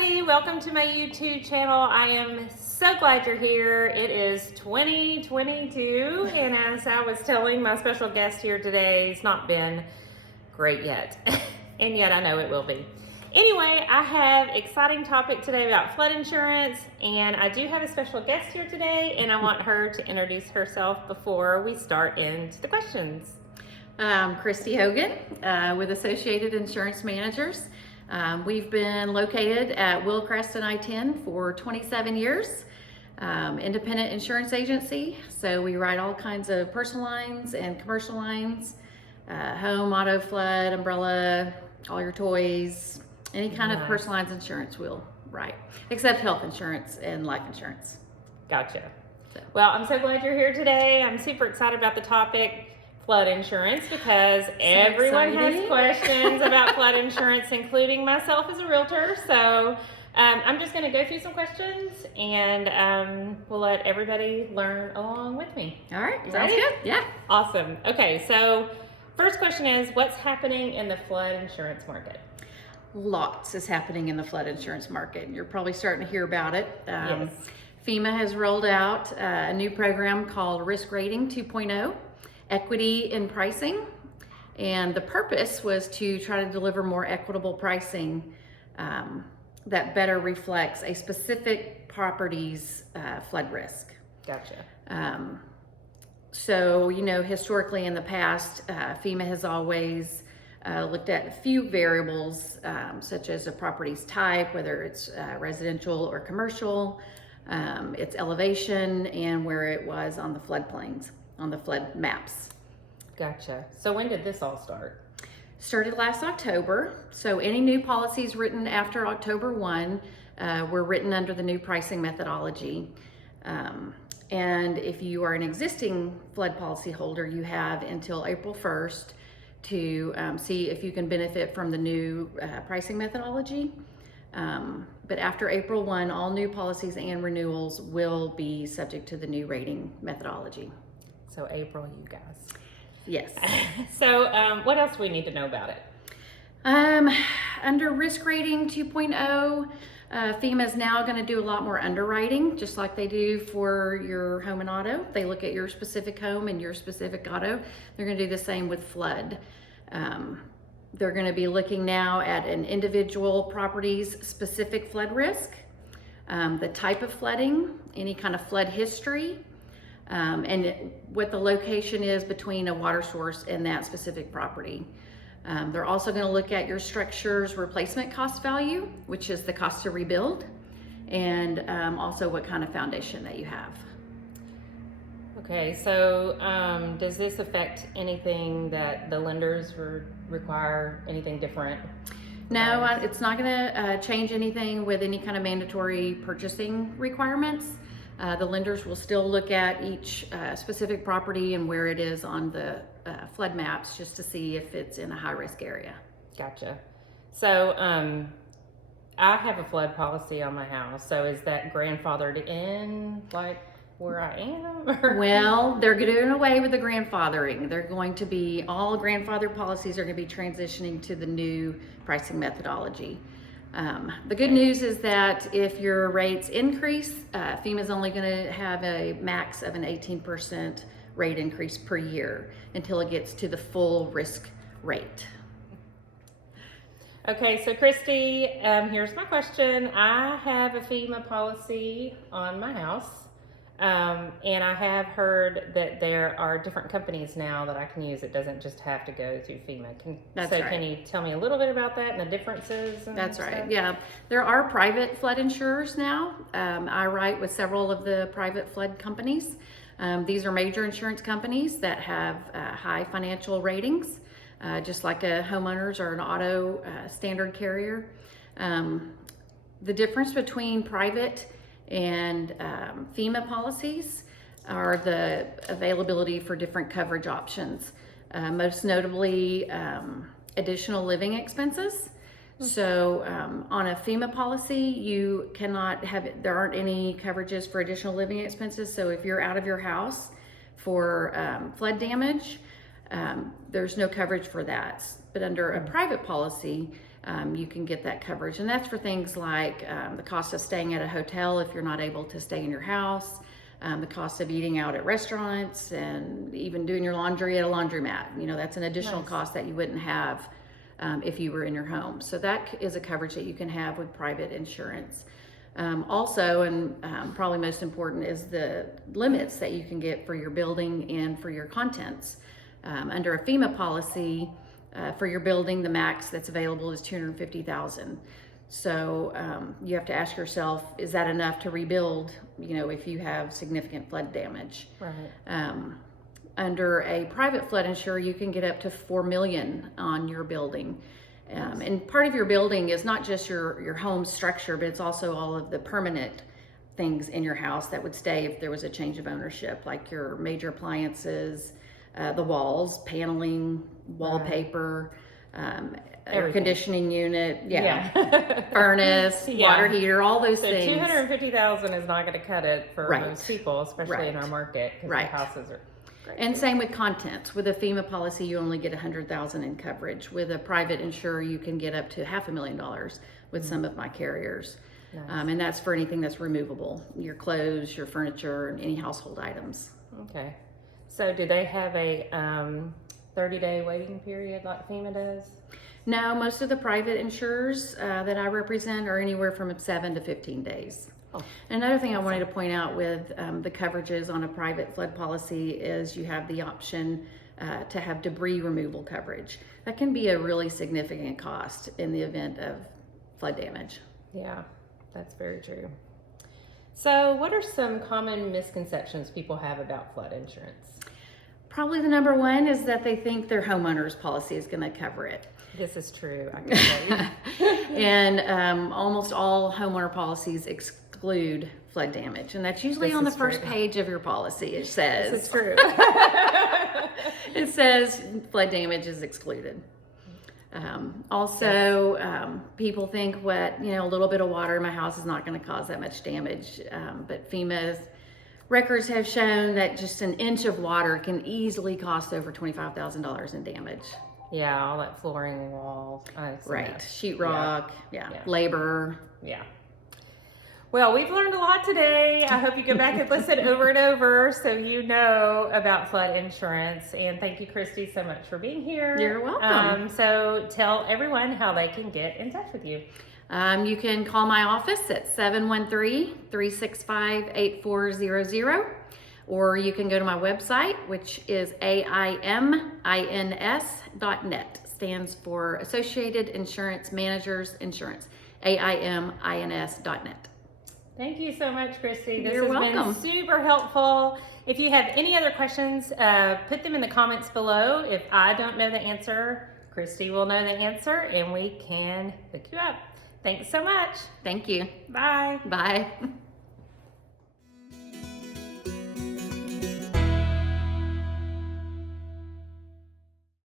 everybody, welcome to my YouTube channel. I am so glad you're here. It is 2022, and as I was telling my special guest here today, it's not been great yet, and yet I know it will be. Anyway, I have an exciting topic today about flood insurance, and I do have a special guest here today, and I want her to introduce herself before we start into the questions. I'm Christy Hogan with Associated Insurance Managers. We've been located at Willcrest and I-10 for 27 years. Independent insurance agency, so we write all kinds of personal lines and commercial lines, home, auto, flood, umbrella, all your toys, any kind of personal lines insurance we'll write, except health insurance and life insurance. Gotcha. Well, I'm so glad you're here today. I'm super excited about the topic. Flood insurance, because everyone has questions about flood insurance, including myself as a realtor. So I'm just going to go through some questions, and we'll let everybody learn along with me. All right, sounds good. Yeah. Awesome. Okay, so first question is, what's happening in the flood insurance market? Lots is happening in the flood insurance market. You're probably starting to hear about it. Yes. FEMA has rolled out a new program called Risk Rating 2.0. Equity in pricing, and the purpose was to try to deliver more equitable pricing that better reflects a specific property's flood risk. Gotcha. So, you know, historically in the past, FEMA has always looked at a few variables, such as a property's type, whether it's residential or commercial, its elevation, and where it was on the floodplains, on the flood maps. Gotcha. So when did this all start? Started last October. So any new policies written after October 1 were written under the new pricing methodology. And if you are an existing flood policy holder, you have until April 1st to see if you can benefit from the new pricing methodology. But after April 1, all new policies and renewals will be subject to the new rating methodology. So April, you guys. Yes. So what else do we need to know about it? Under Risk Rating 2.0, FEMA is now going to do a lot more underwriting, just like they do for your home and auto. They look at your specific home and your specific auto. They're going to do the same with flood. They're going to be looking now at an individual property's specific flood risk, the type of flooding, any kind of flood history, and what the location is between a water source and that specific property. They're also going to look at your structure's replacement cost value, which is the cost to rebuild, and also what kind of foundation that you have. Okay, so does this affect anything that the lenders require, anything different? No, it's not going to change anything with any kind of mandatory purchasing requirements. The lenders will still look at each specific property and where it is on the flood maps, just to see if it's in a high-risk area. Gotcha. So I have a flood policy on my house. So is that grandfathered in, like where I am? Well, they're doing away with the grandfathering. They're going to be, all grandfather policies are going to be transitioning to the new pricing methodology. The good news is that if your rates increase, FEMA is only going to have a max of an 18% rate increase per year until it gets to the full risk rate. Okay, so Christy, here's my question. I have a FEMA policy on my house, and I have heard that there are different companies now that I can use. It doesn't just have to go through FEMA. That's right. Can you tell me a little bit about that and the differences? That's right. Yeah, there are private flood insurers now. I write with several of the private flood companies. These are major insurance companies that have high financial ratings, just like a homeowner's or an auto standard carrier. The difference between private and FEMA policies are the availability for different coverage options, most notably additional living expenses. So on a FEMA policy, you cannot have, there aren't any coverages for additional living expenses. So if you're out of your house for flood damage, there's no coverage for that. But under a private policy, you can get that coverage. And that's for things like the cost of staying at a hotel if you're not able to stay in your house, the cost of eating out at restaurants, and even doing your laundry at a laundromat. You know, that's an additional cost that you wouldn't have if you were in your home. So that is a coverage that you can have with private insurance. Also, and probably most important, is the limits that you can get for your building and for your contents. Under a FEMA policy, for your building, the max that's available is $250,000. So you have to ask yourself, is that enough to rebuild, you know, if you have significant flood damage? Right. Under a private flood insurer, you can get up to $4 million on your building. And part of your building is not just your home structure, but it's also all of the permanent things in your house that would stay if there was a change of ownership, like your major appliances, the walls, paneling, wallpaper, air conditioning unit, furnace, water heater, all those things. So $250,000 is not going to cut it for most people, especially in our market, because the houses are great. And same with contents. With a FEMA policy, you only get $100,000 in coverage. With a private insurer, you can get up to $500,000 with some of my carriers. Nice. And that's for anything that's removable, your clothes, your furniture, and any household items. Okay. So do they have a 30-day waiting period like FEMA does? No, most of the private insurers that I represent are anywhere from 7 to 15 days. Oh, another thing I wanted to point out with the coverages on a private flood policy is you have the option to have debris removal coverage. That can be a really significant cost in the event of flood damage. Yeah, that's very true. So what are some common misconceptions people have about flood insurance? Probably the number one is that they think their homeowner's policy is going to cover it. This is true, I can tell you. And almost all homeowner policies exclude flood damage. And that's usually on the first page of your policy. It says. This is true. It says flood damage is excluded. People think a little bit of water in my house is not going to cause that much damage. But FEMA's records have shown that just an inch of water can easily cost over $25,000 in damage. Yeah, all that flooring, walls. Right, sheetrock, labor. Yeah. Well, we've learned a lot today. I hope you go back and listen over and over so you know about flood insurance. And thank you, Christy, so much for being here. You're welcome. So tell everyone how they can get in touch with you. You can call my office at 713-365-8400, or you can go to my website, which is AIMINS.net. Stands for Associated Insurance Managers Insurance, AIMINS.net. Thank you so much, Christy. This You're has welcome. been super helpful. If you have any other questions, put them in the comments below. If I don't know the answer, Christy will know the answer, and we can hook you up. Thanks so much. Thank you. Bye. Bye.